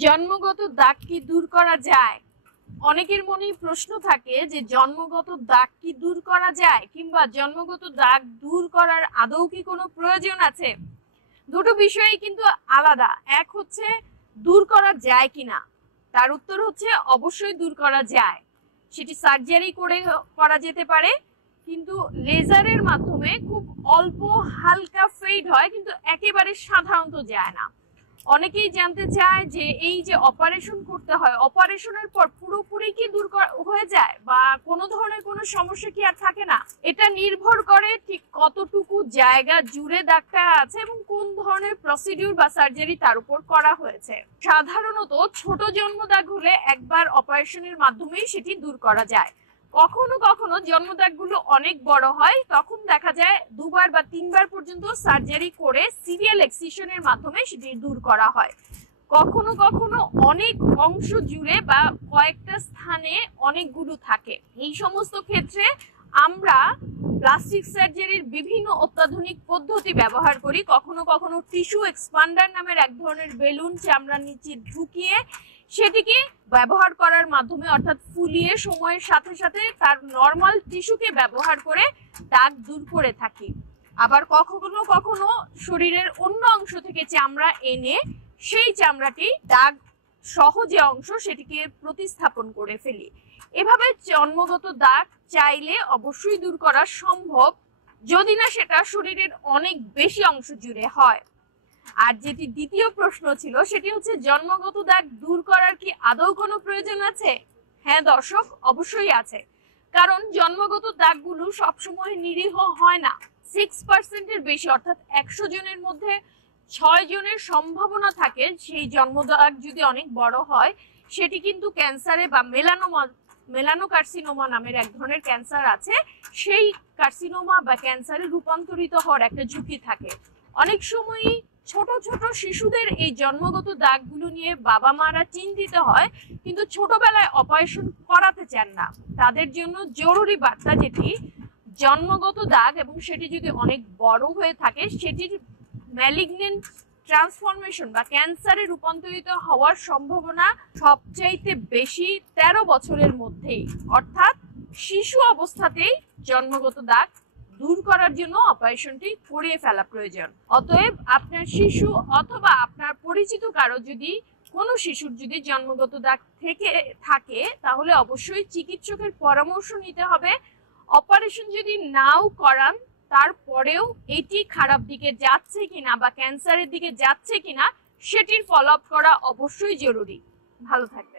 জন্মগত দাগ কি দূর করা যায়? অনেকের মনেই প্রশ্ন থাকে যে জন্মগত দাগ কি দূর করা যায়, কিংবা জন্মগত দাগ দূর করার আদৌ কি কোনো প্রয়োজন আছে। দুটো বিষয়ই কিন্তু আলাদা। এক হচ্ছে দূর করা যায় কিনা, তার উত্তর হচ্ছে অবশ্যই দূর করা যায়। সেটি সার্জারি করে করা যেতে পারে, কিন্তু লেজারের মাধ্যমে খুব অল্প হালকা ফেড হয়, কিন্তু একেবারে সাধারণত যায় না। অনেকেই জানতে চায় যে এই যে অপারেশন করতে হয়, অপারেশনের পর পুরোপুরি কি দূর হয়ে যায় বা কোনো ধরনের কোনো সমস্যা কি আর থাকে না। এটা নির্ভর করে ঠিক কতটুকু জায়গা জুড়ে দাগটা আছে এবং কোন ধরনের প্রসিডিউর বা সার্জারি তার উপর করা হয়েছে। সাধারণত ছোট জন্ম দাগ হলে একবার অপারেশনের মাধ্যমেই সেটি দূর করা যায়। কখনো কখনো জন্মদাগগুলো অনেক বড় হয়, তখন দেখা যায় দুবার বা তিনবার পর্যন্ত সার্জারি করে সিরিয়াল এক্সিশনের মাধ্যমে সেটি দূর করা হয়। কখনো কখনো অনেক অংশ জুড়ে বা কয়েকটা স্থানে অনেকগুলো থাকে। এই সমস্ত ক্ষেত্রে আমরা প্লাস্টিক সার্জারির বিভিন্ন অত্যাধুনিক পদ্ধতি ব্যবহার করি। কখনো কখনো টিস্যু এক্সপান্ডার নামের এক ধরনের বেলুন চামড়ার নিচে ঢুকিয়ে সেটিকে ব্যবহার করার মাধ্যমে, অর্থাৎ ফুলিয়ে সময়ের সাথে সাথে তার নর্মাল টিস্যুকে ব্যবহার করে দাগ দূর করে থাকি। আবার কখনো কখনো শরীরের অন্য অংশ থেকে চামড়া এনে সেই চামড়াটি দাগ সহ যে অংশ সেটিকে প্রতিস্থাপন করে ফেলি। এভাবে জন্মগত দাগ চাইলে অবশ্যই দূর করা সম্ভব, যদি না সেটা শরীরের অনেক বেশি অংশ জুড়ে হয়। আর যেটি দ্বিতীয় প্রশ্ন ছিল সেটি হচ্ছে জন্মগত দাগ দূর করার কি আদৌ কোনো প্রয়োজন আছে? হ্যাঁ দর্শক, অবশ্যই আছে। কারণ জন্মগত দাগগুলো সবসময় নিরীহ হয় না। 6% বেশি, অর্থাৎ 100 জনের মধ্যে 6 জনের সম্ভাবনা থাকে সেই জন্মদাগ যদি অনেক বড় হয় সেটি কিন্তু ক্যান্সারে বা মেলানোকার্সিনোমা নামের এক ধরনের ক্যান্সার আছে, সেই কার্সিনোমা বা ক্যান্সারে রূপান্তরিত হওয়ার একটা ঝুঁকি থাকে। অনেক সময়ই ছোট ছোট শিশুদের এই জন্মগত দাগগুলো নিয়ে বাবা মারা চিন্তিত হয়, কিন্তু ছোটবেলায় অপারেশন করাতে চান না। তাদের জন্য জরুরি বার্তা যেটি, জন্মগত দাগ এবং সেটি যদি অনেক বড় হয়ে থাকে সেটির ম্যালিগনেন্ট ট্রান্সফরমেশন বা ক্যান্সারে রূপান্তরিত হওয়ার সম্ভাবনা সবচাইতে বেশি 13 বছরের মধ্যেই, অর্থাৎ শিশু অবস্থাতেই জন্মগত দাগ দূর করার জন্য অপারেশনটি করিয়ে ফেলা প্রয়োজন। অতএব আপনার শিশু অথবা আপনার পরিচিত কারো যদি কোনো শিশুর যদি জন্মগত দাগ থেকে থাকে তাহলে অবশ্যই চিকিৎসকের পরামর্শ নিতে হবে। অপারেশন যদি নাও করান তারপরেও এটি খারাপ দিকে যাচ্ছে কিনা বা ক্যান্সারের দিকে যাচ্ছে কিনা সেটির ফলো আপ করা অবশ্যই জরুরি। ভালো থাকবেন।